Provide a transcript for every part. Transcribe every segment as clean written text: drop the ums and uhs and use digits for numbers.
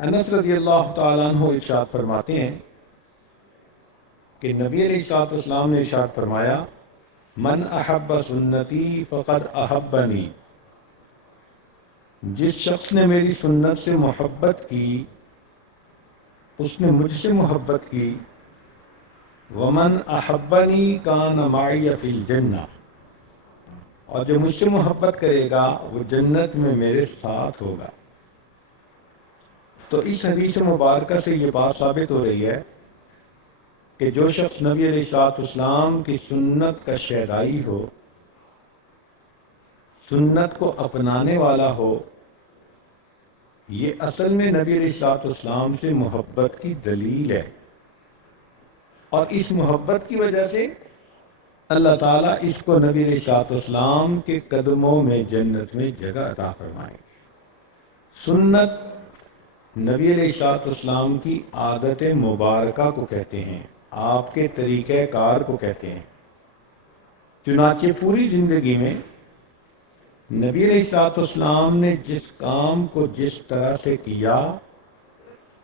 انس رضی اللہ تعالیٰ عنہ ارشاد فرماتے ہیں کہ نبی علیہ الصلوۃ والسلام نے ارشاد فرمایا، من احب سنتی فقد احبنی، جس شخص نے میری سنت سے محبت کی اس نے مجھ سے محبت کی۔ ومن احبنی کان معی فی الجنہ، اور جو مجھ سے محبت کرے گا وہ جنت میں میرے ساتھ ہوگا۔ تو اس حدیث مبارکہ سے یہ بات ثابت ہو رہی ہے کہ جو شخص نبی علیہ الصلوۃ والسلام کی سنت کا شیدائی ہو، سنت کو اپنانے والا ہو، یہ اصل میں نبی علیہ الصلوۃ والسلام سے محبت کی دلیل ہے، اور اس محبت کی وجہ سے اللہ تعالیٰ اس کو نبی علیہ الصلوۃ والسلام کے قدموں میں جنت میں جگہ عطا فرمائیں گے۔ سنت نبی علیہ الصلوۃ والسلام کی عادت مبارکہ کو کہتے ہیں، آپ کے طریقہ کار کو کہتے ہیں۔ چنانچہ پوری زندگی میں نبی علیہ الصلوۃ والسلام نے جس کام کو جس طرح سے کیا،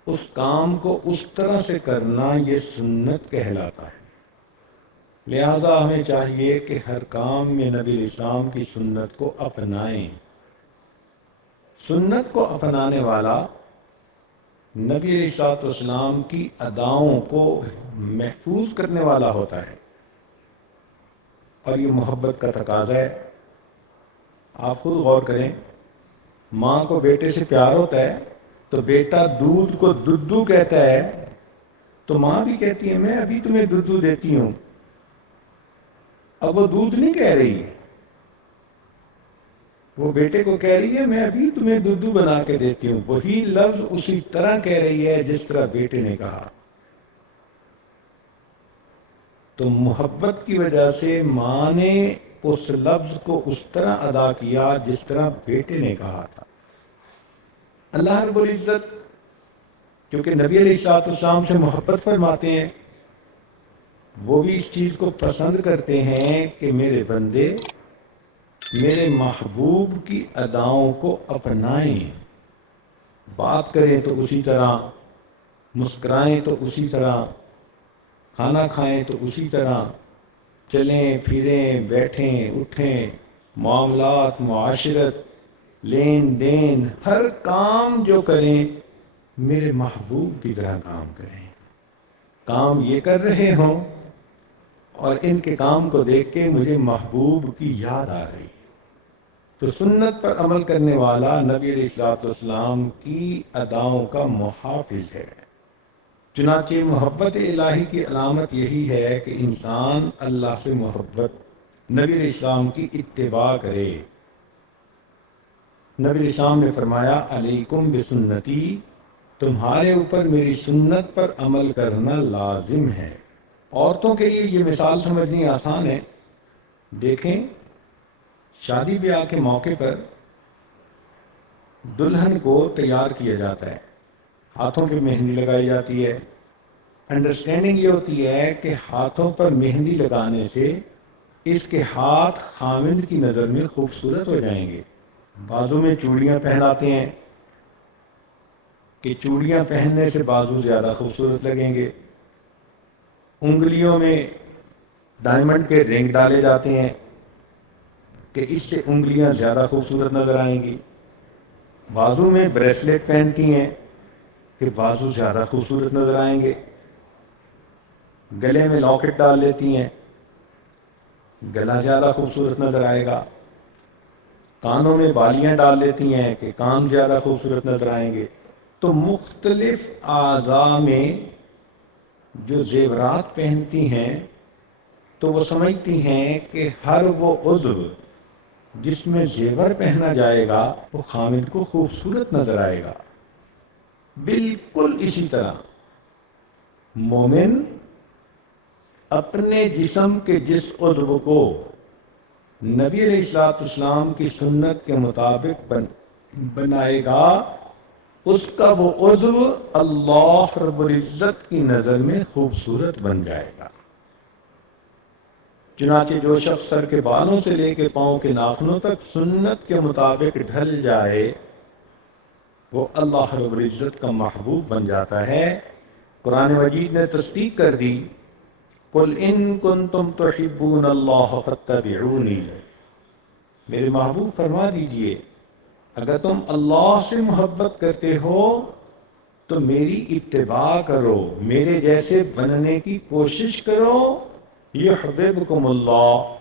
اس کام کو اس طرح سے کرنا یہ سنت کہلاتا ہے۔ لہذا ہمیں چاہیے کہ ہر کام میں نبی علیہ السلام کی سنت کو اپنائیں۔ سنت کو اپنانے والا نبی علیہ الصلوۃ والسلام کی اداؤں کو محفوظ کرنے والا ہوتا ہے، اور یہ محبت کا تقاضا ہے۔ آپ خود غور کریں، ماں کو بیٹے سے پیار ہوتا ہے تو بیٹا دودھ کو دودھو کہتا ہے، تو ماں بھی کہتی ہے میں ابھی تمہیں دودھو دیتی ہوں۔ اب وہ دودھ نہیں کہہ رہی ہے، وہ بیٹے کو کہہ رہی ہے میں ابھی تمہیں دودھو بنا کے دیتی ہوں۔ وہی لفظ اسی طرح کہہ رہی ہے جس طرح بیٹے نے کہا۔ تو محبت کی وجہ سے ماں نے اس لفظ کو اس طرح ادا کیا جس طرح بیٹے نے کہا تھا۔ اللہ رب العزت کیونکہ نبی علیہ الصلوۃ والسلام سے محبت فرماتے ہیں، وہ بھی اس چیز کو پسند کرتے ہیں کہ میرے بندے میرے محبوب کی اداؤں کو اپنائیں، بات کریں تو اسی طرح، مسکرائیں تو اسی طرح، کھانا کھائیں تو اسی طرح، چلیں پھریں بیٹھیں اٹھیں، معاملات معاشرت لین دین ہر کام جو کریں میرے محبوب کی طرح کام کریں۔ کام یہ کر رہے ہوں اور ان کے کام کو دیکھ کے مجھے محبوب کی یاد آ رہی۔ تو سنت پر عمل کرنے والا نبی علیہ الصلوۃ والسلام کی اداؤں کا محافظ ہے۔ چنانچہ محبت الہی کی علامت یہی ہے کہ انسان اللہ سے محبت، نبی علیہ السلام کی اتباع کرے۔ نبی علیہ السلام نے فرمایا علیکم بسنتی، تمہارے اوپر میری سنت پر عمل کرنا لازم ہے۔ عورتوں کے لیے یہ مثال سمجھنی آسان ہے۔ دیکھیں، شادی بیاہ کے موقع پر دلہن کو تیار کیا جاتا ہے، ہاتھوں پہ مہندی لگائی جاتی ہے۔ انڈرسٹینڈنگ یہ ہوتی ہے کہ ہاتھوں پر مہندی لگانے سے اس کے ہاتھ خامند کی نظر میں خوبصورت ہو جائیں گے۔ بازو میں چوڑیاں پہناتے ہیں کہ چوڑیاں پہننے سے بازو زیادہ خوبصورت لگیں گے۔ انگلیوں میں ڈائمنڈ کے رنگ ڈالے جاتے ہیں کہ اس سے انگلیاں زیادہ خوبصورت نظر آئیں گی۔ بازو میں بریسلیٹ پہنتی ہیں کہ بازو زیادہ خوبصورت نظر آئیں گے۔ گلے میں لاکٹ ڈال لیتی ہیں، گلا زیادہ خوبصورت نظر آئے گا۔ کانوں میں بالیاں ڈال لیتی ہیں کہ کان زیادہ خوبصورت نظر آئیں گے۔ تو مختلف اعضاء میں جو زیورات پہنتی ہیں تو وہ سمجھتی ہیں کہ ہر وہ عضو جس میں زیور پہنا جائے گا وہ خامد کو خوبصورت نظر آئے گا۔ بالکل اسی طرح مومن اپنے جسم کے جس عضو کو نبی علیہ الصلوۃ والسلام کی سنت کے مطابق بنائے گا، اس کا وہ عضو اللہ رب العزت کی نظر میں خوبصورت بن جائے گا۔ چنانچہ جو شخص سر کے بالوں سے لے کے پاؤں کے ناخنوں تک سنت کے مطابق ڈھل جائے وہ اللہ رب العزت کا محبوب بن جاتا ہے۔ قرآن مجید نے تصدیق کر دی، قل ان کنتم تحبون اللہ فاتبعونی، میرے محبوب فرما دیجئے اگر تم اللہ سے محبت کرتے ہو تو میری اتباع کرو، میرے جیسے بننے کی کوشش کرو، یحببکم اللہ،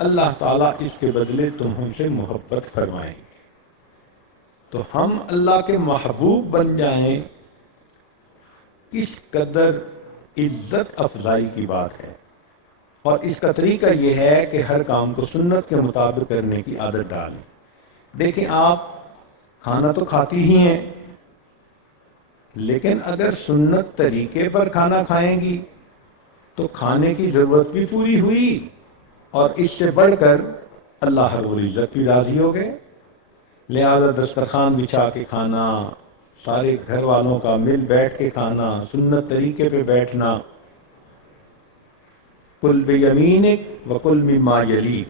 اللہ تعالیٰ اس کے بدلے تم سے محبت فرمائیں۔ تو ہم اللہ کے محبوب بن جائیں، کس قدر عزت افزائی کی بات ہے۔ اور اس کا طریقہ یہ ہے کہ ہر کام کو سنت کے مطابق کرنے کی عادت ڈالیں۔ دیکھیں، آپ کھانا تو کھاتی ہی ہیں، لیکن اگر سنت طریقے پر کھانا کھائیں گی تو کھانے کی ضرورت بھی پوری ہوئی، اور اس سے بڑھ کر اللہ رب العزت بھی راضی ہو گئے۔ لہذا دسترخوان بچھا کے کھانا، سارے گھر والوں کا مل بیٹھ کے کھانا، سنت طریقے پہ بیٹھنا، کل بیمینک وکل مما یلیک،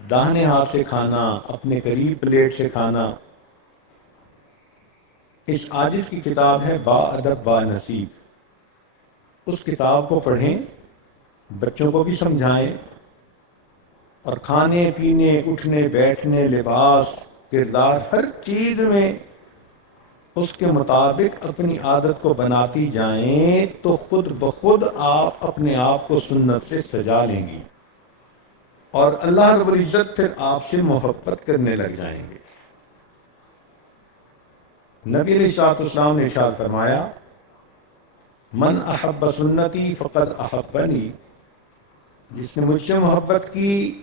داہنے ہاتھ سے کھانا، اپنے قریب پلیٹ سے کھانا۔ اس عاجز کی کتاب ہے با ادب با نصیب، اس کتاب کو پڑھیں، بچوں کو بھی سمجھائیں، اور کھانے پینے، اٹھنے بیٹھنے، لباس، کردار، ہر چیز میں اس کے مطابق اپنی عادت کو بناتی جائیں تو خود بخود آپ اپنے آپ کو سنت سے سجا لیں گی، اور اللہ رب العزت پھر آپ سے محبت کرنے لگ جائیں گے۔ نبی علیہ الصلوۃ والسلام نے ارشاد فرمایا، من احب سنتی فقد احبنی، جس نے مجھ سے محبت کی،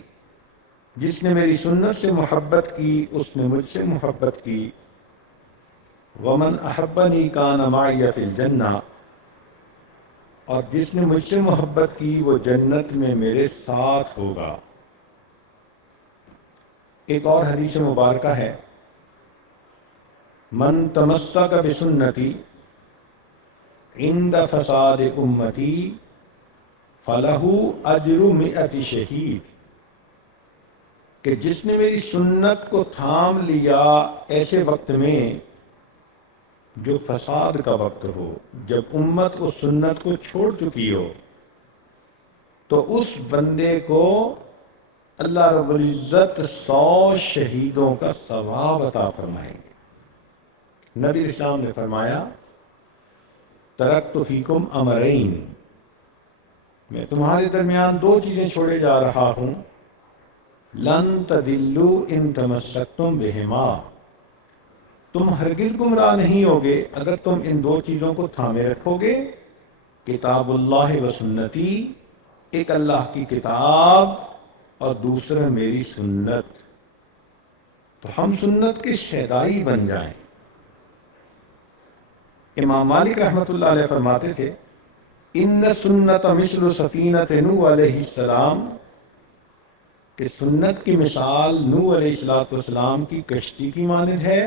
جس نے میری سنت سے محبت کی، اس نے مجھ سے محبت کی۔ ومن احبنی کان معی فی الجنہ، اور جس نے مجھ سے محبت کی وہ جنت میں میرے ساتھ ہوگا۔ ایک اور حدیث مبارکہ ہے، من تمسک بسنتی عند فساد امتی فلہ اجر 100 شہید، کہ جس نے میری سنت کو تھام لیا ایسے وقت میں جو فساد کا وقت ہو، جب امت کو سنت کو چھوڑ چکی ہو، تو اس بندے کو اللہ رب العزت 100 شہیدوں کا ثواب عطا فرمائیں گے۔ نبی اسلام نے فرمایا، ترکت فیکم امرین، میں تمہارے درمیان 2 چیزیں چھوڑے جا رہا ہوں، لن تضلوا ان تمسکتم بہما، تم ہرگز گمراہ نہیں ہوگے اگر تم ان 2 چیزوں کو تھامے رکھو گے، کتاب اللہ و سنتی، ایک اللہ کی کتاب اور دوسرا میری سنت۔ تو ہم سنت کے شہدائی بن جائیں۔ امام مالک رحمۃ اللہ علیہ فرماتے تھے، ان سنت مثل سفینۃ نوح علیہ السلام، کہ سنت کی مثال نوح علیہ السلام کی کشتی کی مانند ہے،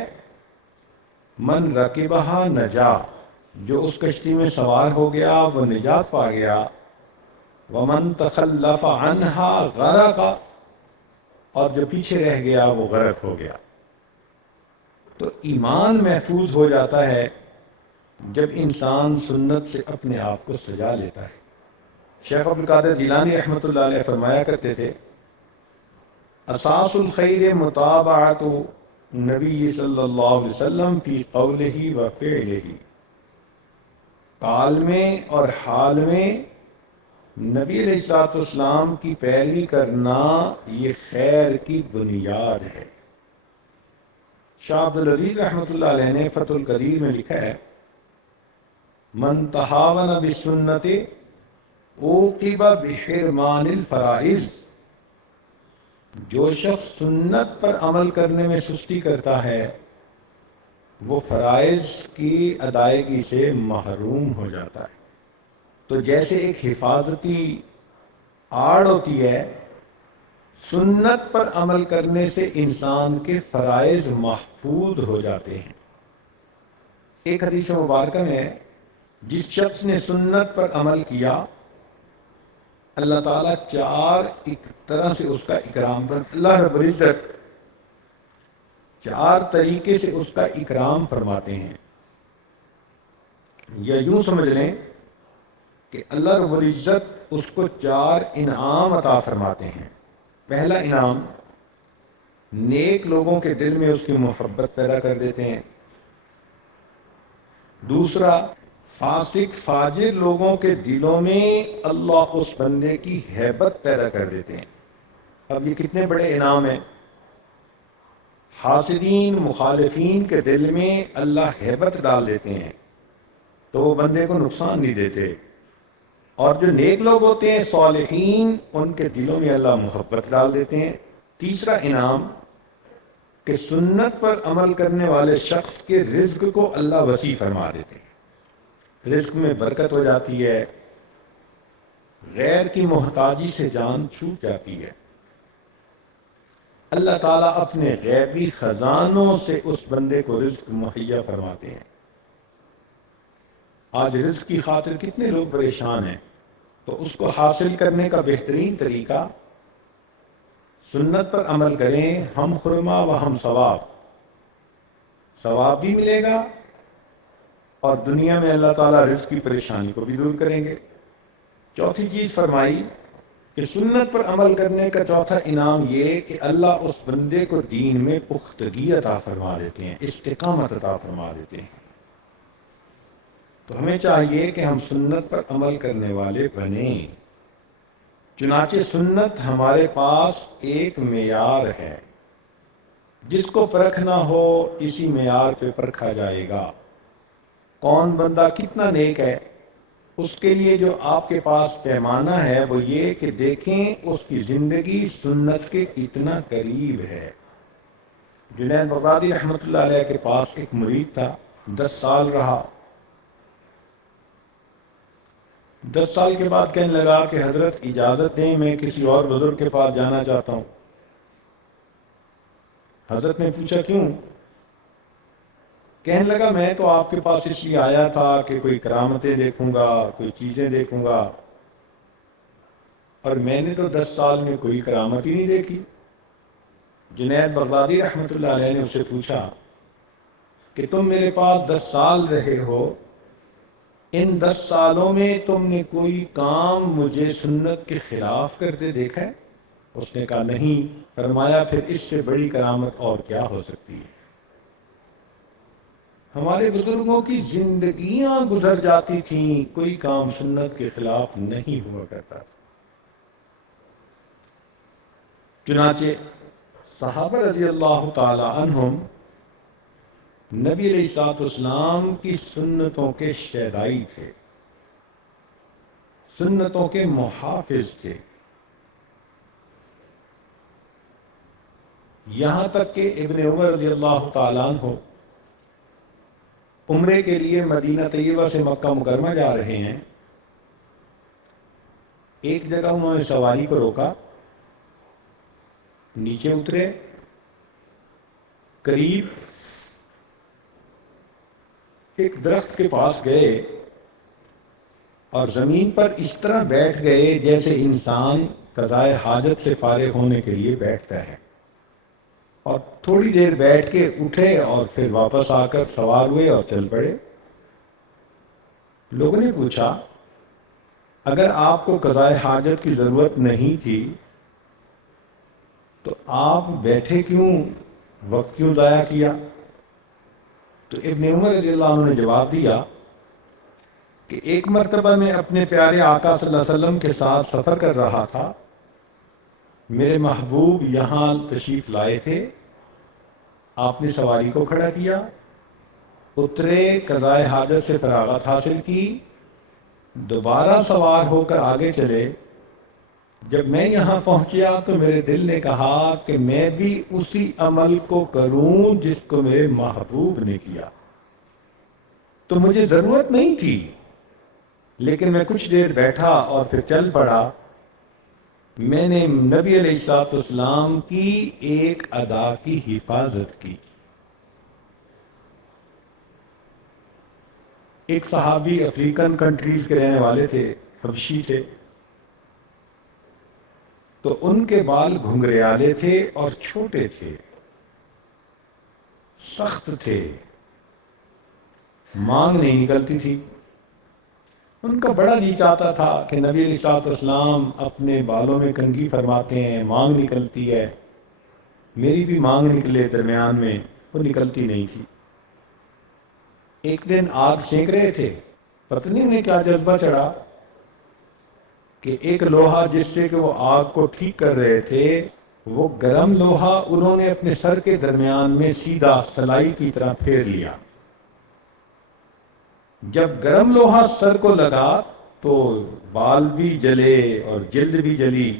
من رکبہا نجا، جو اس کشتی میں سوار ہو گیا وہ نجات پا گیا، ومن تخلف عنہا غرق، اور جو پیچھے رہ گیا وہ غرق ہو گیا۔ تو ایمان محفوظ ہو جاتا ہے جب انسان سنت سے اپنے آپ کو سجا لیتا ہے۔ شیخ عبد القادر جیلانی رحمۃ اللہ علیہ فرمایا کرتے تھے، اساس الخیر متابعت نبی صلی اللہ علیہ وسلم فی قولہ و فعلہ، قال میں اور حال میں نبی علیہ الصلوۃ والسلام کی پیروی کرنا یہ خیر کی بنیاد ہے۔ شاہ عبد العزیز رحمۃ اللہ علیہ نے فتح القدیر میں لکھا ہے، من تہاون بسنت عوقب بحرمان الفرائض، جو شخص سنت پر عمل کرنے میں سستی کرتا ہے وہ فرائض کی ادائیگی سے محروم ہو جاتا ہے۔ تو جیسے ایک حفاظتی آڑ ہوتی ہے، سنت پر عمل کرنے سے انسان کے فرائض محفوظ ہو جاتے ہیں۔ ایک حدیث مبارکہ میں، جس شخص نے سنت پر عمل کیا اللہ تعالیٰ 4 ایک طرح سے اس کا اکرام کر، اللہ رب العزت 4 طریقے سے اس کا اکرام فرماتے ہیں، یا یوں سمجھ لیں کہ اللہ رب العزت اس کو 4 انعام عطا فرماتے ہیں۔ پہلا انعام، نیک لوگوں کے دل میں اس کی محبت پیدا کر دیتے ہیں۔ دوسرا، فاسق فاجر لوگوں کے دلوں میں اللہ اس بندے کی ہیبت پیدا کر دیتے ہیں۔ اب یہ کتنے بڑے انعام ہیں۔ حاسدین مخالفین کے دل میں اللہ ہیبت ڈال دیتے ہیں تو وہ بندے کو نقصان نہیں دیتے، اور جو نیک لوگ ہوتے ہیں صالحین، ان کے دلوں میں اللہ محبت ڈال دیتے ہیں۔ تیسرا انعام کہ سنت پر عمل کرنے والے شخص کے رزق کو اللہ وسیع فرما دیتے ہیں، رزق میں برکت ہو جاتی ہے، غیر کی محتاجی سے جان چھوٹ جاتی ہے۔ اللہ تعالیٰ اپنے غیبی خزانوں سے اس بندے کو رزق مہیا فرماتے ہیں۔ آج رزق کی خاطر کتنے لوگ پریشان ہیں، تو اس کو حاصل کرنے کا بہترین طریقہ سنت پر عمل کریں، ہم خرما و ہم ثواب، ثواب بھی ملے گا اور دنیا میں اللہ تعالیٰ رزق کی پریشانی کو بھی دور کریں گے۔ چوتھی چیز فرمائی کہ سنت پر عمل کرنے کا چوتھا انعام یہ کہ اللہ اس بندے کو دین میں پختگی عطا فرما دیتے ہیں، استقامت عطا فرما دیتے ہیں۔ تو ہمیں چاہیے کہ ہم سنت پر عمل کرنے والے بنیں۔ چنانچہ سنت ہمارے پاس ایک معیار ہے، جس کو پرکھنا ہو اسی معیار پہ پرکھا جائے گا۔ کون بندہ کتنا نیک ہے، اس کے لیے جو آپ کے پاس پیمانہ ہے وہ یہ کہ دیکھیں اس کی زندگی سنت کے کتنا قریب ہے۔ جنید بغدادی رحمۃ اللہ علیہ کے پاس ایک مرید تھا، 10 سال رہا۔ 10 سال کے بعد کہنے لگا کہ حضرت اجازت دیں، میں کسی اور بزرگ کے پاس جانا چاہتا ہوں۔ حضرت نے پوچھا کیوں؟ کہنے لگا میں تو آپ کے پاس اس لیے آیا تھا کہ کوئی کرامتیں دیکھوں گا، کوئی چیزیں دیکھوں گا، اور میں نے تو 10 سال میں کوئی کرامت ہی نہیں دیکھی۔ جنید بغدادی رحمۃ اللہ علیہ نے اس سے پوچھا کہ تم میرے پاس 10 سال رہے ہو، ان 10 سالوں میں تم نے کوئی کام مجھے سنت کے خلاف کرتے دیکھا ہے؟ اس نے کہا نہیں۔ فرمایا پھر اس سے بڑی کرامت اور کیا ہو سکتی ہے؟ ہمارے بزرگوں کی زندگیاں گزر جاتی تھیں، کوئی کام سنت کے خلاف نہیں ہوا کرتا تھا۔ چنانچہ صحابہ رضی اللہ تعالی عنہم نبی علیہ الصلوۃ والسلام کی سنتوں کے شیدائی تھے، سنتوں کے محافظ تھے، یہاں تک کہ ابن عمر رضی اللہ تعالیٰ عنہ عمرے کے لیے مدینہ طیبہ سے مکہ مکرمہ جا رہے ہیں۔ ایک جگہ انہوں نے سواری کو روکا، نیچے اترے، قریب ایک درخت کے پاس گئے اور زمین پر اس طرح بیٹھ گئے جیسے انسان قضائے حاجت سے فارغ ہونے کے لیے بیٹھتا ہے، اور تھوڑی دیر بیٹھ کے اٹھے اور پھر واپس آ کر سوار ہوئے اور چل پڑے۔ لوگوں نے پوچھا اگر آپ کو قضائے حاجت کی ضرورت نہیں تھی تو آپ بیٹھے کیوں، وقت کیوں ضائع کیا؟ تو ابن عمر رضی اللہ عنہ نے جواب دیا کہ ایک مرتبہ میں اپنے پیارے آقا صلی اللہ علیہ وسلم کے ساتھ سفر کر رہا تھا، میرے محبوب یہاں تشریف لائے تھے، آپ نے سواری کو کھڑا کیا، اترے، قضائے حاجت سے فراغت حاصل کی، دوبارہ سوار ہو کر آگے چلے۔ جب میں یہاں پہنچیا تو میرے دل نے کہا کہ میں بھی اسی عمل کو کروں جس کو میرے محبوب نے کیا، تو مجھے ضرورت نہیں تھی، لیکن میں کچھ دیر بیٹھا اور پھر چل پڑا۔ میں نے نبی علیہ الصلوۃ والسلام کی ایک ادا کی حفاظت کی۔ ایک صحابی افریقن کنٹریز کے رہنے والے تھے، حبشی تھے، تو ان کے بال گھنگریالے تھے اور چھوٹے تھے۔ سخت تھے، مانگ نہیں نکلتی تھی. ان کا بڑا جی چاہتا تھا کہ نبی علیہ الصلوۃ والسلام اپنے بالوں میں کنگھی فرماتے ہیں، مانگ نکلتی ہے، میری بھی مانگ نکلے درمیان میں. وہ نکلتی نہیں تھی. ایک دن آگ سینک رہے تھے، پتہ نہیں انہیں کیا جذبہ چڑھا کہ ایک لوہا جس سے کہ وہ آگ کو ٹھیک کر رہے تھے، وہ گرم لوہا انہوں نے اپنے سر کے درمیان میں سیدھا سلائی کی طرح پھیر لیا. جب گرم لوہا سر کو لگا تو بال بھی جلے اور جلد بھی جلی،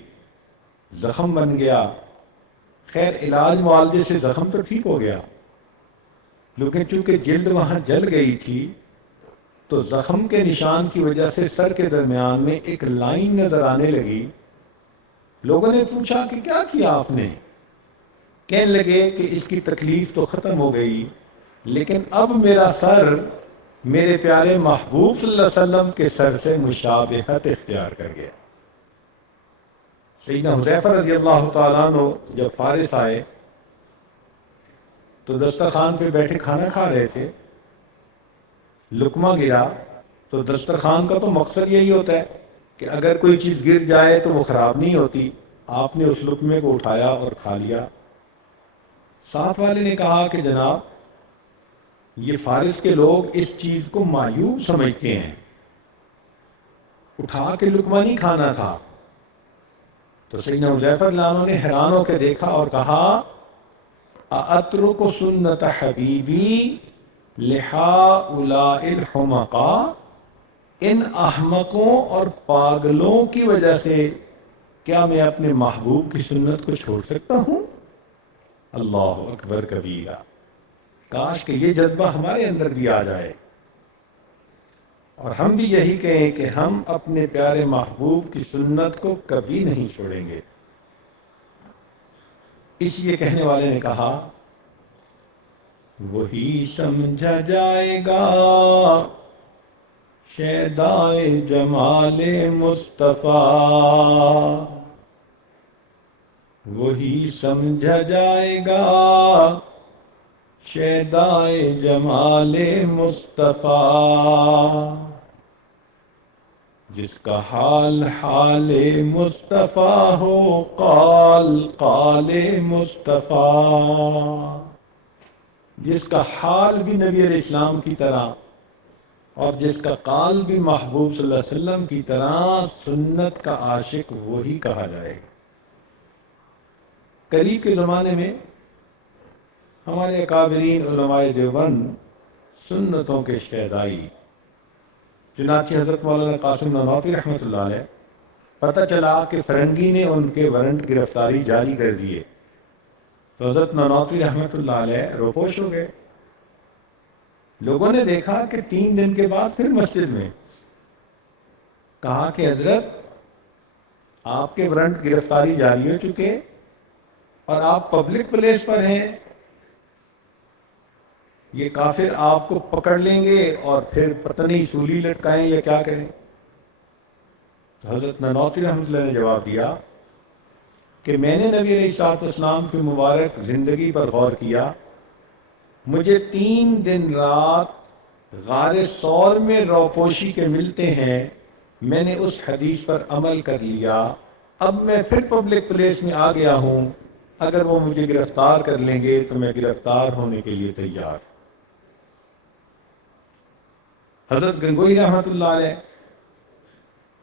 زخم بن گیا. خیر علاج معالجے سے زخم تو ٹھیک ہو گیا، لیکن چونکہ جلد وہاں جل گئی تھی تو زخم کے نشان کی وجہ سے سر کے درمیان میں ایک لائن نظر آنے لگی. لوگوں نے پوچھا کہ کیا کیا آپ نے؟ کہنے لگے کہ اس کی تکلیف تو ختم ہو گئی، لیکن اب میرا سر میرے پیارے محبوب صلی اللہ علیہ وسلم کے سر سے مشابہت اختیار کر گیا. سیدنا حذیفہ رضی اللہ تعالیٰ عنہ جب فارس آئے تو دسترخوان پہ بیٹھے کھانا کھا رہے تھے. لقمہ گرا تو دسترخوان کا تو مقصد یہی ہوتا ہے کہ اگر کوئی چیز گر جائے تو وہ خراب نہیں ہوتی. آپ نے اس لقمے کو اٹھایا اور کھا لیا. ساتھ والے نے کہا کہ جناب یہ فارس کے لوگ اس چیز کو معیوب سمجھتے ہیں، اٹھا کے لقمہ نہیں کھانا تھا. تو سیدنا حذیفہ رضی اللہ عنہ نے حیران ہو کے دیکھا اور کہا اَأَتْرُكُ سُنَّةَ حَبِيبِي لِهَٰؤُلَاءِ الْحُمَقَاءِ، ان احمقوں اور پاگلوں کی وجہ سے کیا میں اپنے محبوب کی سنت کو چھوڑ سکتا ہوں؟ اللہ اکبر کبیرہ. کاش کہ یہ جذبہ ہمارے اندر بھی آ جائے اور ہم بھی یہی کہیں کہ ہم اپنے پیارے محبوب کی سنت کو کبھی نہیں چھوڑیں گے. اس لیے کہنے والے نے کہا وہی سمجھا جائے گا شیدائے جمال مصطفیٰ، وہی سمجھا جائے گا شیدائے جمال مصطفیٰ، جس کا حال حال مصطفیٰ ہو قال قال مصطفیٰ، جس کا حال بھی نبی علیہ السلام کی طرح اور جس کا قال بھی محبوب صلی اللہ علیہ وسلم کی طرح، سنت کا عاشق وہی کہا جائے گا. قریب کے زمانے میں ہمارے اکابرین علماء دیوبند سنتوں کے شیدائی، چنانچہ حضرت مولانا قاسم نانوتوی رحمۃ اللہ علیہ، پتہ چلا کہ فرنگی نے ان کے وارنٹ گرفتاری جاری کر دیے تو حضرت نانوتوی رحمۃ اللہ علیہ روپوش ہو گئے. لوگوں نے دیکھا کہ 3 دن کے بعد پھر مسجد میں کہا کہ حضرت آپ کے وارنٹ گرفتاری جاری ہو چکے اور آپ پبلک پلیس پر ہیں، یہ کافر آپ کو پکڑ لیں گے اور پھر پتہ نہیں سولی لٹکائیں یا کیا کریں. تو حضرت نانوتوی رحمۃ اللہ نے جواب دیا کہ میں نے نبی علیہ الصلوۃ والسلام کی مبارک زندگی پر غور کیا، مجھے 3 دن رات غار ثور میں روپوشی کے ملتے ہیں، میں نے اس حدیث پر عمل کر لیا، اب میں پھر پبلک پلیس میں آ گیا ہوں، اگر وہ مجھے گرفتار کر لیں گے تو میں گرفتار ہونے کے لیے تیار. حضرت گنگوئی رحمۃ اللہ علیہ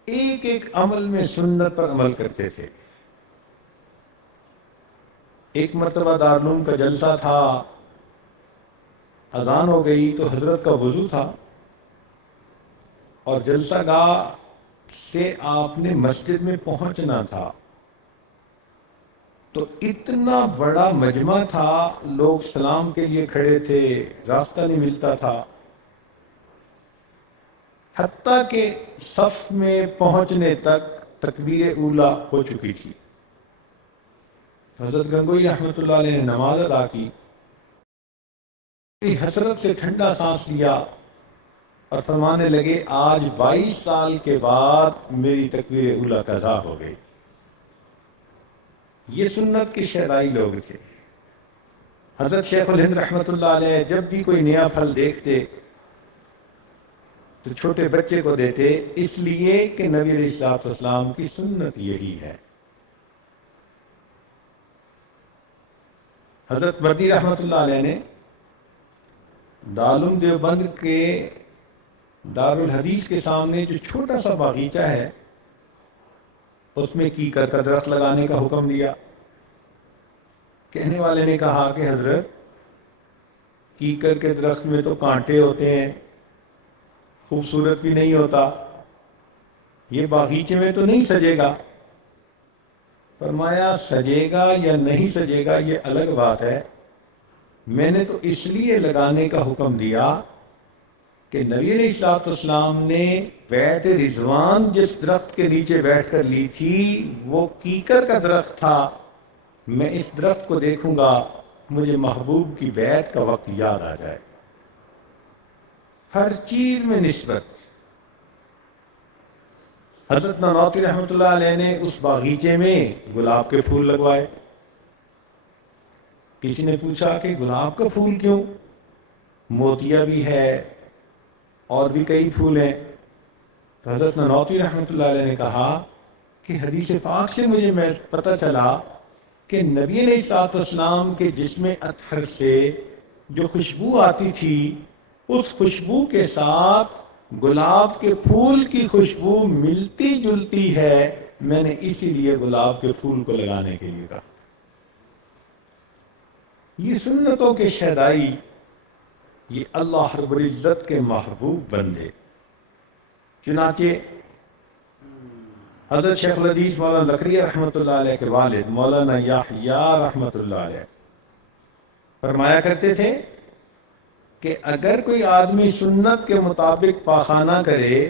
ایک ایک عمل میں سنت پر عمل کرتے تھے. ایک مرتبہ دارالعلوم کا جلسہ تھا، اذان ہو گئی تو حضرت کا وضو تھا اور جلسہ گاہ سے آپ نے مسجد میں پہنچنا تھا. تو اتنا بڑا مجمع تھا، لوگ سلام کے لیے کھڑے تھے، راستہ نہیں ملتا تھا، حتیٰ کہ صف میں پہنچنے تک تکبیر اولیٰ ہو چکی تھی. حضرت گنگوئی رحمۃ اللہ علیہ نے نماز ادا کی، حسرت سے ٹھنڈا سانس لیا اور فرمانے لگے آج 22 سال کے بعد میری تکبیر اولیٰ قضا ہو گئی. یہ سنت کے شیدائی لوگ تھے. حضرت شیخ الہند رحمۃ اللہ علیہ جب بھی کوئی نیا پھل دیکھتے تو چھوٹے بچے کو دیتے، اس لیے کہ نبی علیہ الصلوۃ والسلام کی سنت یہی ہے۔ حضرت مدنی رحمۃ اللہ علیہ نے دارالعلوم دیوبند کے دارالحدیث کے سامنے جو چھوٹا سا باغیچہ ہے اس میں کیکر کا درخت لگانے کا حکم دیا۔ کہنے والے نے کہا کہ حضرت کیکر کے درخت میں تو کانٹے ہوتے ہیں، خوبصورت بھی نہیں ہوتا، یہ باغیچے میں تو نہیں سجے گا۔ فرمایا سجے گا یا نہیں سجے گا یہ الگ بات ہے، میں نے تو اس لیے لگانے کا حکم دیا کہ نبی علیہ الصلوۃ والسلام نے بیعت رضوان جس درخت کے نیچے بیٹھ کر لی تھی وہ کیکر کا درخت تھا، میں اس درخت کو دیکھوں گا مجھے محبوب کی بیعت کا وقت یاد آ جائے۔ ہر چیز میں نسبت۔ حضرت نانوتوی رحمۃ اللہ علیہ نے اس باغیچے میں گلاب کے پھول لگوائے۔ کسی نے پوچھا کہ گلاب کا پھول کیوں؟ موتیا بھی ہے اور بھی کئی پھول ہیں۔ تو حضرت نانوتوی رحمۃ اللہ علیہ نے کہا کہ حدیث پاک سے مجھے پتہ چلا کہ نبی علیہ الصلوۃ والسلام کے جسم اطہر سے جو خوشبو آتی تھی اس خوشبو کے ساتھ گلاب کے پھول کی خوشبو ملتی جلتی ہے، میں نے اسی لیے گلاب کے پھول کو لگانے کے لیے کہا۔ یہ سنتوں کے شیدائی، یہ اللہ رب العزت کے محبوب بندے۔ چنانچہ حضرت شیخ الحدیث مولانا لکھری رحمۃ اللہ علیہ کے والد مولانا یحییٰ رحمۃ اللہ علیہ فرمایا کرتے تھے کہ اگر کوئی آدمی سنت کے مطابق پاخانہ کرے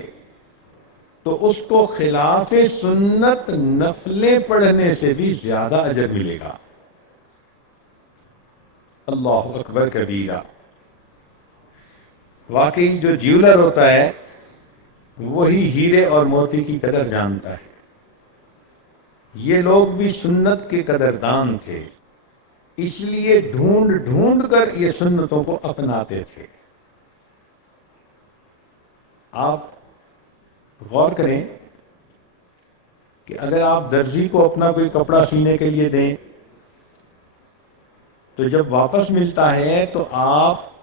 تو اس کو خلاف سنت نفلیں پڑھنے سے بھی زیادہ اجر ملے گا۔ اللہ اکبر کبیرہ۔ واقعی جو جیولر ہوتا ہے وہی ہیرے اور موتی کی قدر جانتا ہے۔ یہ لوگ بھی سنت کے قدردان تھے، اس لیے ڈھونڈ ڈھونڈ کر یہ سنتوں کو اپناتے تھے۔ آپ غور کریں کہ اگر آپ درزی کو اپنا کوئی کپڑا سینے کے لیے دیں تو جب واپس ملتا ہے تو آپ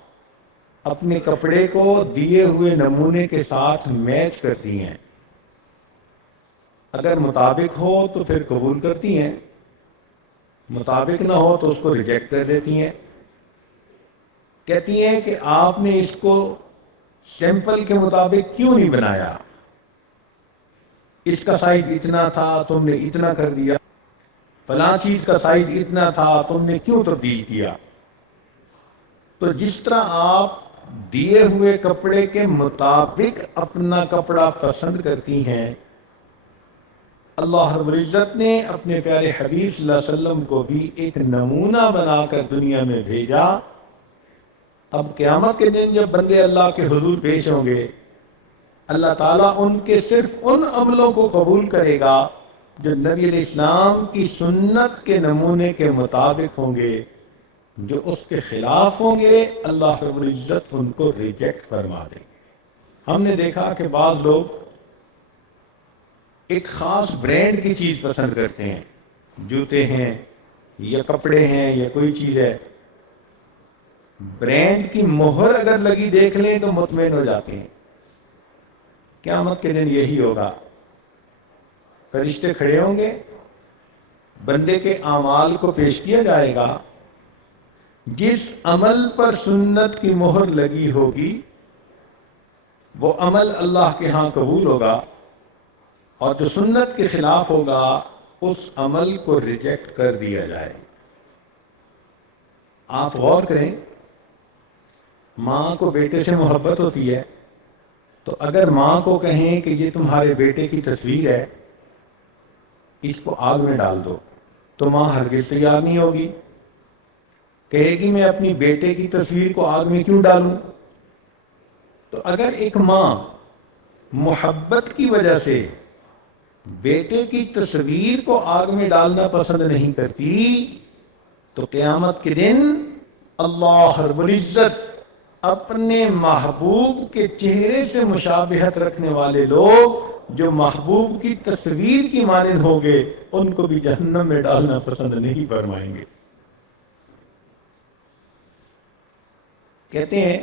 اپنے کپڑے کو دیے ہوئے نمونے کے ساتھ میچ کرتی ہیں، اگر مطابق ہو تو پھر قبول کرتی ہیں، مطابق نہ ہو تو اس کو ریجیکٹ کر دیتی ہیں۔ کہتی ہیں کہ آپ نے اس کو سیمپل کے مطابق کیوں نہیں بنایا، اس کا سائز اتنا تھا تم نے اتنا کر دیا، فلاں چیز کا سائز اتنا تھا تم نے کیوں تبدیل کیا۔ تو جس طرح آپ دیے ہوئے کپڑے کے مطابق اپنا کپڑا پسند کرتی ہیں، اللہ رب العزت نے اپنے پیارے حبیب صلی اللہ علیہ وسلم کو بھی ایک نمونہ بنا کر دنیا میں بھیجا۔ اب قیامت کے دن جب بندے اللہ کے حضور پیش ہوں گے، اللہ تعالیٰ ان کے صرف ان عملوں کو قبول کرے گا جو نبی علیہ السلام کی سنت کے نمونے کے مطابق ہوں گے، جو اس کے خلاف ہوں گے اللہ رب العزت ان کو ریجیکٹ فرما دیں گے۔ ہم نے دیکھا کہ بعض لوگ ایک خاص برانڈ کی چیز پسند کرتے ہیں، جوتے ہیں یا کپڑے ہیں یا کوئی چیز ہے، برانڈ کی مہر اگر لگی دیکھ لیں تو مطمئن ہو جاتے ہیں۔ قیامت کے دن یہی ہوگا، فرشتے کھڑے ہوں گے، بندے کے اعمال کو پیش کیا جائے گا، جس عمل پر سنت کی مہر لگی ہوگی وہ عمل اللہ کے ہاں قبول ہوگا، اور جو سنت کے خلاف ہوگا اس عمل کو ریجیکٹ کر دیا جائے۔ آپ غور کریں، ماں کو بیٹے سے محبت ہوتی ہے تو اگر ماں کو کہیں کہ یہ تمہارے بیٹے کی تصویر ہے، اس کو آگ میں ڈال دو، تو ماں ہرگز تیار نہیں ہوگی، کہے گی میں اپنی بیٹے کی تصویر کو آگ میں کیوں ڈالوں۔ تو اگر ایک ماں محبت کی وجہ سے بیٹے کی تصویر کو آگ میں ڈالنا پسند نہیں کرتی تو قیامت کے دن اللہ رب العزت اپنے محبوب کے چہرے سے مشابہت رکھنے والے لوگ جو محبوب کی تصویر کی مانند ہوں گے ان کو بھی جہنم میں ڈالنا پسند نہیں فرمائیں گے. کہتے ہیں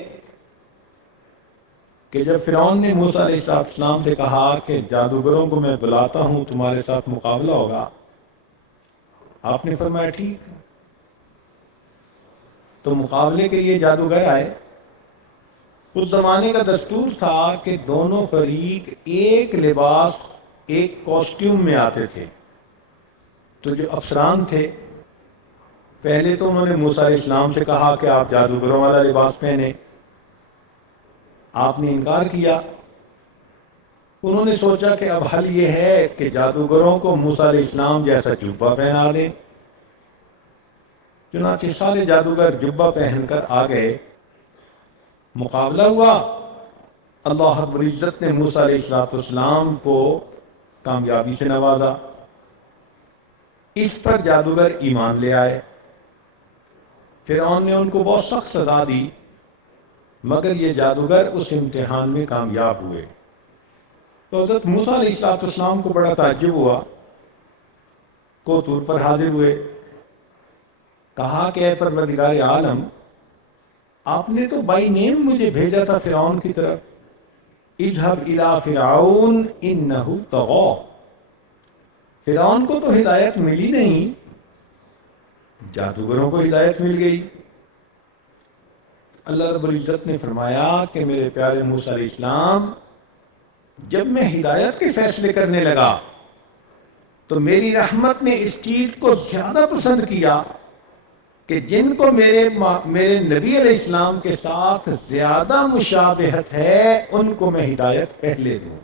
کہ جب فرعون نے موسیٰ علیہ السلام سے کہا کہ جادوگروں کو میں بلاتا ہوں تمہارے ساتھ مقابلہ ہوگا، آپ نے فرمایا ٹھیک. تو مقابلے کے لیے جادوگر آئے. اس زمانے کا دستور تھا کہ دونوں فریق ایک لباس ایک کاسٹیوم میں آتے تھے. تو جو افسران تھے پہلے تو انہوں نے موسیٰ علیہ السلام سے کہا کہ آپ جادوگروں والا لباس پہنے. آپ نے انکار کیا. انہوں نے سوچا کہ اب حل یہ ہے کہ جادوگروں کو موسیٰ علیہ السلام جیسا جبہ پہنا دیں. چنانچہ سارے جادوگر جبہ پہن کر آ گئے. مقابلہ ہوا. اللہ رب العزت نے موسیٰ علیہ السلام کو کامیابی سے نوازا. اس پر جادوگر ایمان لے آئے. فرعون نے ان کو بہت سخت سزا دی مگر یہ جادوگر اس امتحان میں کامیاب ہوئے. تو حضرت موسیٰ علیہ السلام کو بڑا تعجب ہوا. کوہ پر حاضر ہوئے. کہا کہ اے پروردگار عالم، آپ نے تو بائی نیم مجھے بھیجا تھا فرعون کی طرف. اذهب الى فرعون انه طغى. فرعون کو تو ہدایت ملی نہیں، جادوگروں کو ہدایت مل گئی. اللہ رب العزت نے فرمایا کہ میرے پیارے موسیٰ علیہ السلام، جب میں ہدایت کے فیصلے کرنے لگا تو میری رحمت نے اس چیز کو زیادہ پسند کیا کہ جن کو میرے نبی علیہ السلام کے ساتھ زیادہ مشابہت ہے ان کو میں ہدایت پہلے دوں.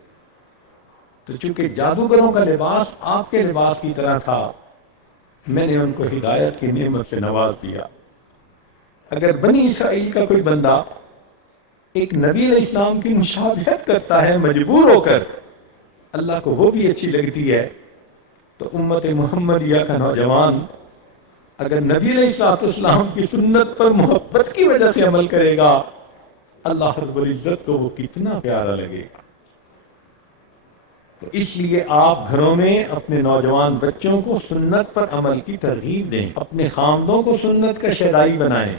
تو چونکہ جادوگروں کا لباس آپ کے لباس کی طرح تھا، میں نے ان کو ہدایت کی نعمت سے نواز دیا. اگر بنی اسرائیل کا کوئی بندہ ایک نبی علیہ السلام کی مشابہت کرتا ہے مجبور ہو کر، اللہ کو وہ بھی اچھی لگتی ہے، تو امت محمدیہ کا نوجوان اگر نبی علیہ السلام کی سنت پر محبت کی وجہ سے عمل کرے گا، اللہ رب العزت کو وہ کتنا پیارا لگے گا. تو اس لیے آپ گھروں میں اپنے نوجوان بچوں کو سنت پر عمل کی ترغیب دیں، اپنے خامدوں کو سنت کا شیدائی بنائیں،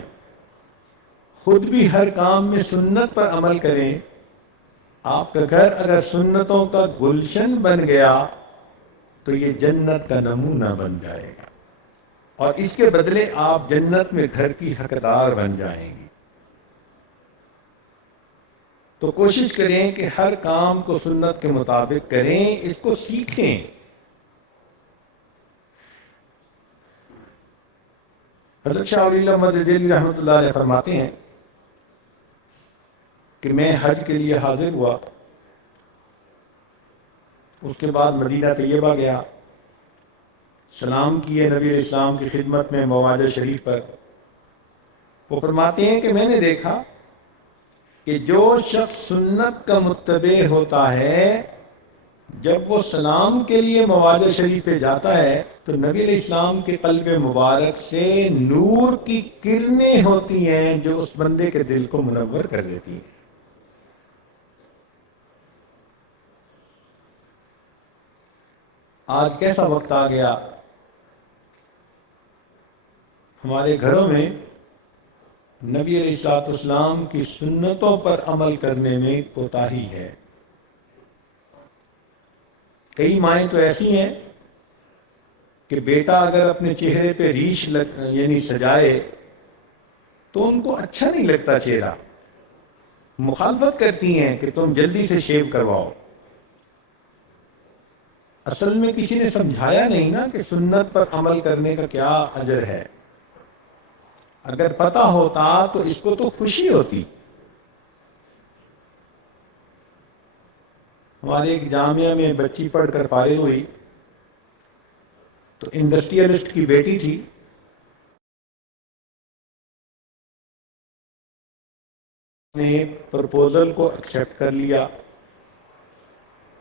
خود بھی ہر کام میں سنت پر عمل کریں. آپ کا گھر اگر سنتوں کا گلشن بن گیا تو یہ جنت کا نمونہ بن جائے گا، اور اس کے بدلے آپ جنت میں گھر کی حقدار بن جائیں گی. تو کوشش کریں کہ ہر کام کو سنت کے مطابق کریں، اس کو سیکھیں. حضرت شاہ ولی اللہ مدد دہلوی رحمۃ اللہ علیہ فرماتے ہیں کہ میں حج کے لیے حاضر ہوا. اس کے بعد مدینہ طیبہ گیا، سلام کیے نبی علیہ السلام کی خدمت میں مواجہ شریف پر. وہ فرماتے ہیں کہ میں نے دیکھا کہ جو شخص سنت کا متبع ہوتا ہے جب وہ سلام کے لیے مواجہ شریف پہ جاتا ہے تو نبی علیہ السلام کے قلب مبارک سے نور کی کرنیں ہوتی ہیں جو اس بندے کے دل کو منور کر دیتی ہیں. آج کیسا وقت آ گیا، ہمارے گھروں میں نبی علیہ السلام کی سنتوں پر عمل کرنے میں کوتاہی ہے. کئی مائیں تو ایسی ہیں کہ بیٹا اگر اپنے چہرے پہ ریش یعنی سجائے تو ان کو اچھا نہیں لگتا چہرہ، مخالفت کرتی ہیں کہ تم جلدی سے شیو کرواؤ. اصل میں کسی نے سمجھایا نہیں نا کہ سنت پر عمل کرنے کا کیا اجر ہے. اگر پتہ ہوتا تو اس کو تو خوشی ہوتی. ہمارے ایک جامعہ میں بچی پڑھ کر فارغ ہوئی تو انڈسٹریلسٹ کی بیٹی تھی، نے پرپوزل کو ایکسپٹ کر لیا.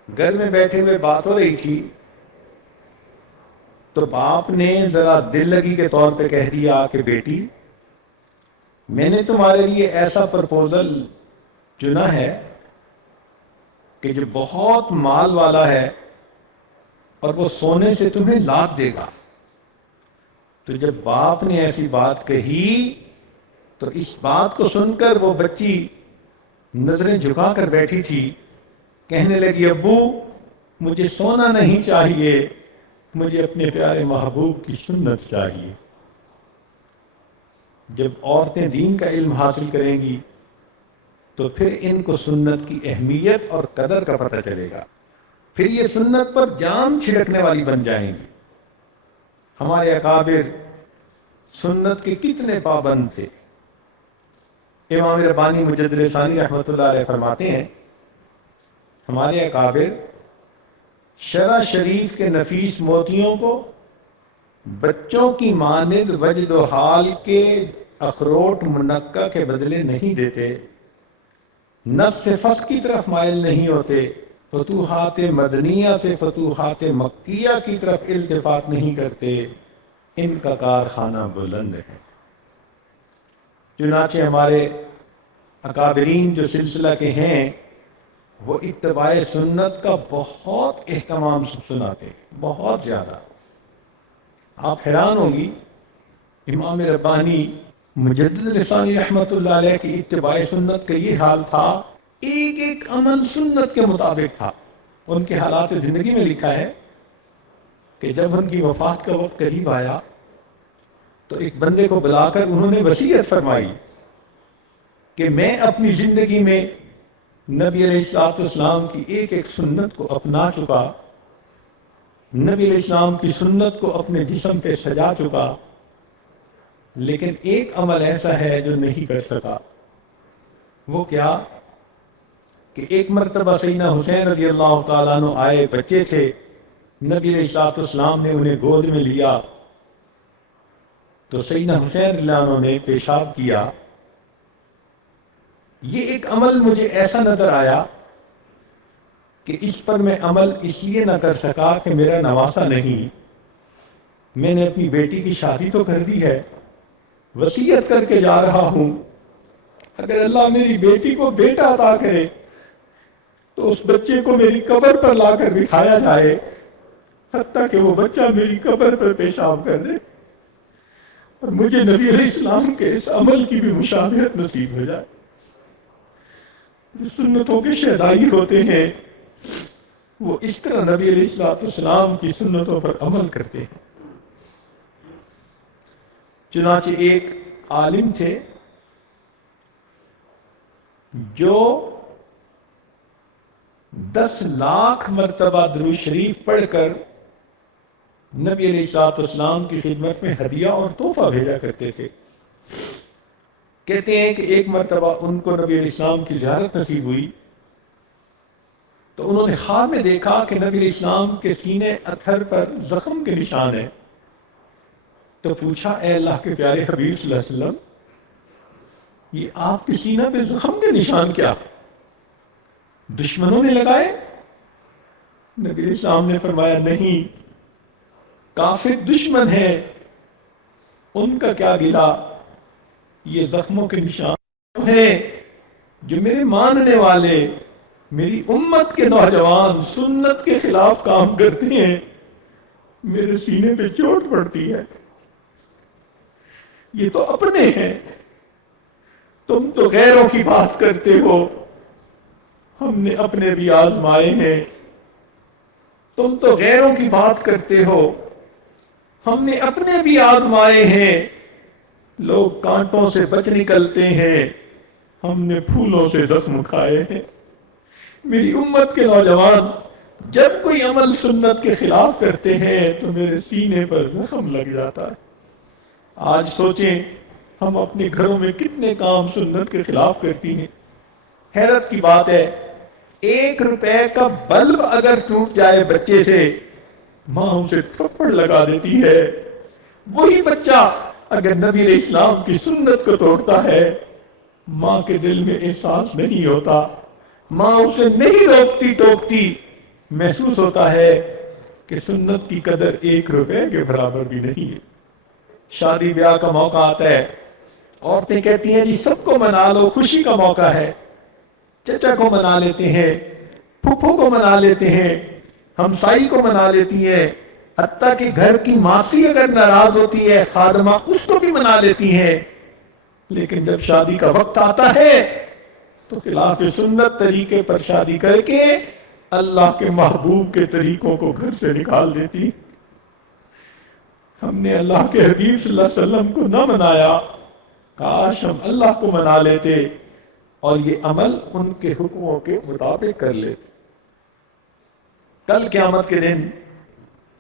گھر میں بیٹھے ہوئے بات ہو رہی تھی تو باپ نے ذرا دل لگی کے طور پہ کہہ دیا کہ بیٹی میں نے تمہارے لیے ایسا پرپوزل چنا ہے کہ جو بہت مال والا ہے اور وہ سونے سے تمہیں لاد دے گا. تو جب باپ نے ایسی بات کہی تو اس بات کو سن کر وہ بچی نظریں جھکا کر بیٹھی تھی، کہنے لگی ابو مجھے سونا نہیں چاہیے، مجھے اپنے پیارے محبوب کی سنت چاہیے. جب عورتیں دین کا علم حاصل کریں گی تو پھر ان کو سنت کی اہمیت اور قدر کا پتہ چلے گا، پھر یہ سنت پر جان چھڑکنے والی بن جائیں گی. ہمارے اکابر سنت کے کتنے پابند تھے. امام ربانی مجدد ثانی رحمۃ اللہ علیہ فرماتے ہیں ہمارے اکابر شرع شریف کے نفیس موتیوں کو بچوں کی مانند وجد و حال کے اخروٹ منقع کے بدلے نہیں دیتے، نص فس کی طرف مائل نہیں ہوتے، فتوحات مدنیہ سے فتوحات مکیہ کی طرف التفات نہیں کرتے. ان کا کارخانہ بلند ہے. چنانچہ ہمارے اکابرین جو سلسلہ کے ہیں وہ اتباع سنت کا بہت اہتمام سناتے ہیں، بہت زیادہ. آپ حیران ہوں گی امام ربانی مجدد ثانی رحمۃ اللہ علیہ کی اتباع سنت کا یہ حال تھا، ایک ایک عمل سنت کے مطابق تھا. ان کے حالات زندگی میں لکھا ہے کہ جب ان کی وفات کا وقت قریب آیا تو ایک بندے کو بلا کر انہوں نے وصیت فرمائی کہ میں اپنی زندگی میں نبی علیہ الصلوۃ والسلام کی ایک ایک سنت کو اپنا چکا، نبی علیہ السلام کی سنت کو اپنے جسم پہ سجا چکا، لیکن ایک عمل ایسا ہے جو نہیں کر سکا. وہ کیا کہ ایک مرتبہ سیدنا حسین رضی اللہ تعالیٰ عنہ آئے، بچے تھے، نبی علیہ الصلوۃ والسلام نے انہیں گود میں لیا تو سیدنا حسین رضی اللہ عنہ نے پیشاب کیا. یہ ایک عمل مجھے ایسا نظر آیا کہ اس پر میں عمل اس لیے نہ کر سکا کہ میرا نواسا نہیں. میں نے اپنی بیٹی کی شادی تو کر دی ہے، وصیت کر کے جا رہا ہوں اگر اللہ میری بیٹی کو بیٹا عطا کرے تو اس بچے کو میری قبر پر لا کر بٹھایا جائے، حتیٰ کہ وہ بچہ میری قبر پر پیشاب کر دے اور مجھے نبی علیہ السلام کے اس عمل کی بھی مشابہت نصیب ہو جائے. جو سنتوں کے شہدائی ہوتے ہیں وہ اس طرح نبی علیہ السلام کی سنتوں پر عمل کرتے ہیں. چنانچہ ایک عالم تھے جو 10 لاکھ مرتبہ درود شریف پڑھ کر نبی علیہ الصلوۃ والسلام کی خدمت میں ہدیہ اور تحفہ بھیجا کرتے تھے. کہتے ہیں کہ ایک مرتبہ ان کو نبی علیہ السلام کی زیارت نصیب ہوئی تو انہوں نے خواب میں دیکھا کہ نبی علیہ السلام کے سینے اتھر پر زخم کے نشان ہیں. تو پوچھا اے اللہ کے پیارے حبیب صلی اللہ علیہ وسلم، یہ آپ کے سینہ پہ زخم کے نشان کیا دشمنوں نے لگائے؟ نبی علیہ السلام نے فرمایا نہیں، کافر دشمن ہیں، ان کا کیا گلا، یہ زخموں کے نشان ہیں جو میرے ماننے والے، میری امت کے نوجوان سنت کے خلاف کام کرتے ہیں، میرے سینے پہ چوٹ پڑتی ہے. یہ تو اپنے ہیں، تم تو غیروں کی بات کرتے ہو، ہم نے اپنے بھی آزمائے ہیں. تم تو غیروں کی بات کرتے ہو، ہم نے اپنے بھی آزمائے ہیں. لوگ کانٹوں سے بچ نکلتے ہیں، ہم نے پھولوں سے زخم کھائے ہیں. میری امت کے نوجوان جب کوئی عمل سنت کے خلاف کرتے ہیں تو میرے سینے پر زخم لگ جاتا ہے. آج سوچیں ہم اپنے گھروں میں کتنے کام سنت کے خلاف کرتی ہیں. حیرت کی بات ہے 1 روپے کا بلب اگر ٹوٹ جائے بچے سے، ماں اسے تھپڑ لگا دیتی ہے. وہی بچہ اگر نبی علیہ السلام کی سنت کو توڑتا ہے، ماں کے دل میں احساس نہیں ہوتا، ماں اسے نہیں روکتی ٹوکتی، محسوس ہوتا ہے کہ سنت کی قدر 1 روپے کے برابر بھی نہیں ہے. شادی بیاہ کا موقع آتا ہے عورتیں کہتی ہیں جی سب کو منا لو، خوشی کا موقع ہے، چچا کو منا لیتے ہیں، پھوپھو کو منا لیتے ہیں، ہمسائی کو منا لیتی ہیں، حتیٰ کہ گھر کی ماسی اگر ناراض ہوتی ہے خادمہ اس کو بھی منا لیتی ہیں، لیکن جب شادی کا وقت آتا ہے تو خلاف سنت طریقے پر شادی کر کے اللہ کے محبوب کے طریقوں کو گھر سے نکال دیتی۔ ہم نے اللہ کے حبیب صلی اللہ علیہ وسلم کو نہ منایا، کاش ہم اللہ کو منا لیتے اور یہ عمل ان کے حکموں کے مطابق کر لیتے۔ کل قیامت کے دن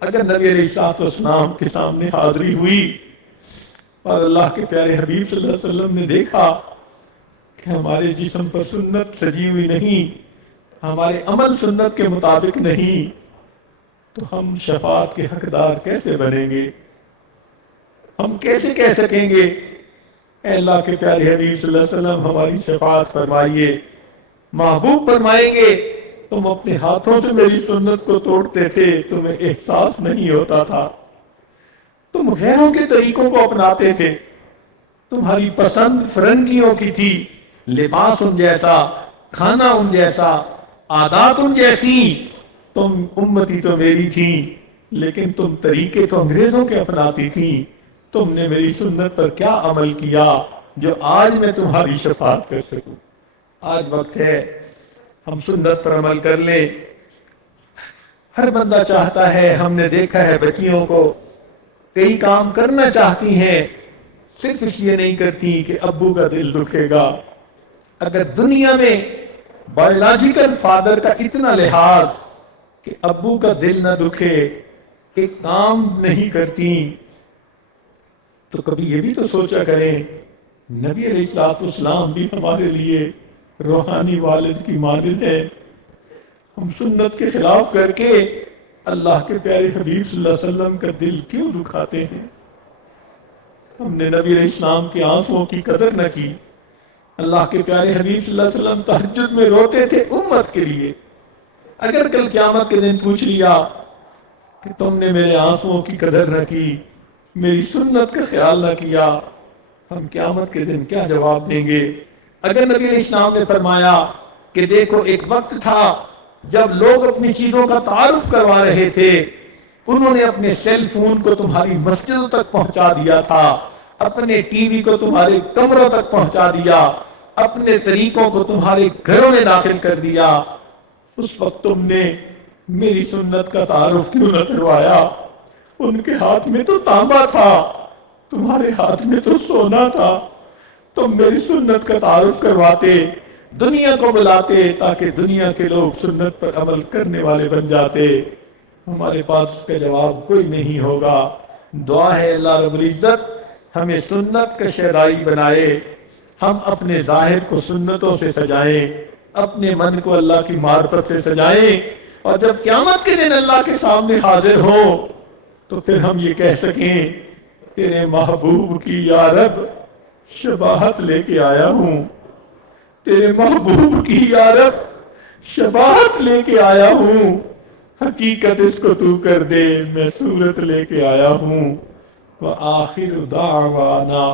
اگر نبی علیہ الصلوۃ والسلام کے سامنے حاضری ہوئی اور اللہ کے پیارے حبیب صلی اللہ علیہ وسلم نے دیکھا کہ ہمارے جسم پر سنت سجی ہوئی نہیں، ہمارے عمل سنت کے مطابق نہیں، تو ہم شفاعت کے حقدار کیسے بنیں گے؟ ہم کیسے کہہ سکیں گے اے اللہ کے پیارے حبیب صلی اللہ علیہ وسلم ہماری شفاعت فرمائیے؟ محبوب فرمائیں گے تم اپنے ہاتھوں سے میری سنت کو توڑتے تھے، تمہیں احساس نہیں ہوتا تھا، تم غیروں کے طریقوں کو اپناتے تھے، تمہاری پسند فرنگیوں کی تھی، لباس ان جیسا، کھانا ان جیسا، عادات ان جیسی، تم امتی تو میری تھی لیکن تم طریقے تو انگریزوں کے اپناتی تھی، تم نے میری سنت پر کیا عمل کیا جو آج میں تمہاری شفاعت کر سکوں؟ آج وقت ہے ہم سنت پر عمل کر لیں۔ ہر بندہ چاہتا ہے، ہم نے دیکھا ہے بچیوں کو کئی کام کرنا چاہتی ہیں، صرف اس لیے نہیں کرتی کہ ابو کا دل دکھے گا۔ اگر دنیا میں بایولوجیکل فادر کا اتنا لحاظ کہ ابو کا دل نہ دکھے، ایک کام نہیں کرتی، تو کبھی یہ بھی تو سوچا کریں نبی علیہ الصلوۃ والسلام بھی ہمارے لیے روحانی والد کی مانند ہے۔ ہم سنت کے خلاف کر کے اللہ کے پیارے حبیب صلی اللہ علیہ وسلم کا دل کیوں دکھاتے ہیں؟ ہم نے نبی علیہ السلام کے آنسوؤں کی قدر نہ کی۔ اللہ کے پیارے حبیب صلی اللہ علیہ وسلم تہجد میں روتے تھے امت کے لیے۔ اگر کل قیامت کے دن پوچھ لیا کہ تم نے میرے آنسوؤں کی قدر نہ کی، میری سنت کا خیال نہ کیا، ہم قیامت کے دن کیا جواب دیں گے؟ اگر نبی علیہ السلام نے فرمایا کہ دیکھو ایک وقت تھا جب لوگ اپنی چیزوں کا تعارف کروا رہے تھے، انہوں نے اپنے سیل فون کو تمہاری مسجدوں تک پہنچا دیا تھا، اپنے ٹی وی کو تمہارے کمروں تک پہنچا دیا، اپنے طریقوں کو تمہارے گھروں میں داخل کر دیا، اس وقت تم نے میری سنت کا تعارف کیوں نہ کروایا؟ ان کے ہاتھ میں تو تانبا تھا، تمہارے ہاتھ میں تو سونا تھا، تم میری سنت کا تعارف کرواتے، دنیا کو بلاتے تاکہ دنیا کے لوگ سنت پر عمل کرنے والے بن جاتے۔ ہمارے پاس اس کا جواب کوئی نہیں ہوگا۔ دعا ہے اللہ رب العزت ہمیں سنت کا شہدائی بنائے، ہم اپنے ظاہر کو سنتوں سے سجائیں، اپنے من کو اللہ کی معرفت سے سجائیں، اور جب قیامت کے دن اللہ کے سامنے حاضر ہو تو پھر ہم یہ کہہ سکیں تیرے محبوب کی یا رب شباہت لے کے آیا ہوں، تیرے محبوب کی یا رب شباہت لے کے آیا ہوں، حقیقت اس کو تو کر دے، میں صورت لے کے آیا ہوں۔ وآخر دعوانا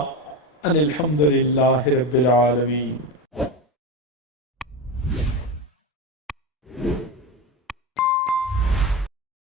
ان الحمد للہ رب العالمین۔